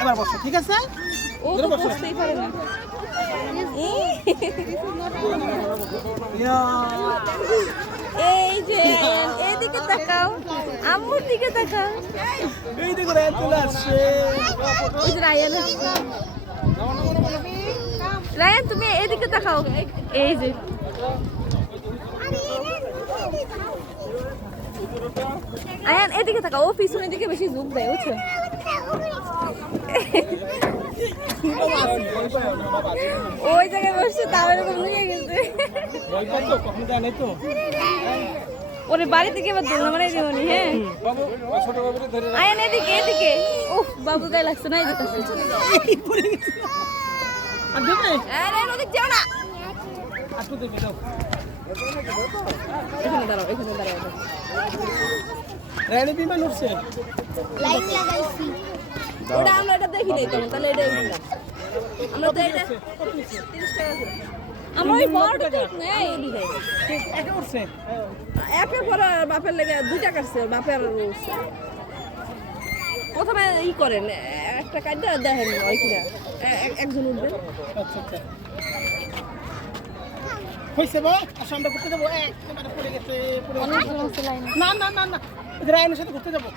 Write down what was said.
এবার বসো, ঠিক আছে? ও তো বসতেই পারে না। এই যে এদিকে তাকাও, আম্মুর দিকে তাকাও। এই দেখো রায়ান চলে আসছে। ওই যে রায়ান আসছে। রায়ান তুমি এদিকে তাকাও, এই যে আয়ান এদিকে তাকাও, ও পিছনের দিকে বেশি জুম দেয়, বুঝছো? ওই জায়গায় বসছে তাও এরকম নিয়ে গেছে। ওরে বাড়ি থেকে এবার দোলনা মারাই দিবনি। হ্যাঁ আয়ান এদিকে এদিকে। উফ বাবু গায়ে লাগছে না, এদিকে ওদিক যাও না, এখানে দাঁড়াও, এখানে দাঁড়াও। রায়ান বিমান উঠছে। লাইট লাগাইছি। ওটা আমরা এটা দেখি নাই তখন, তাহলে এটাই দিলাম আমরা। তো এটা 30 টাকা করে। আমরা ওই বড়টা ঠিক নেই দিদাই। ঠিক একে উঠছে। একের পর বাপের লেগে 2 টাকা আছে, বাপের উঠছে। প্রথমে ই করেন একটা কাজটা দেখেন ওই কিনা একজন উঠবে। আচ্ছা আচ্ছা হইছে বা আসো আমরা ঘুরতে যাবো। একেবারে পড়ে গেছে, পড়ে গেছে। অনেক জন আছে লাইনে। না না না না রায়ানের সাথে ঘুরতে যাবো।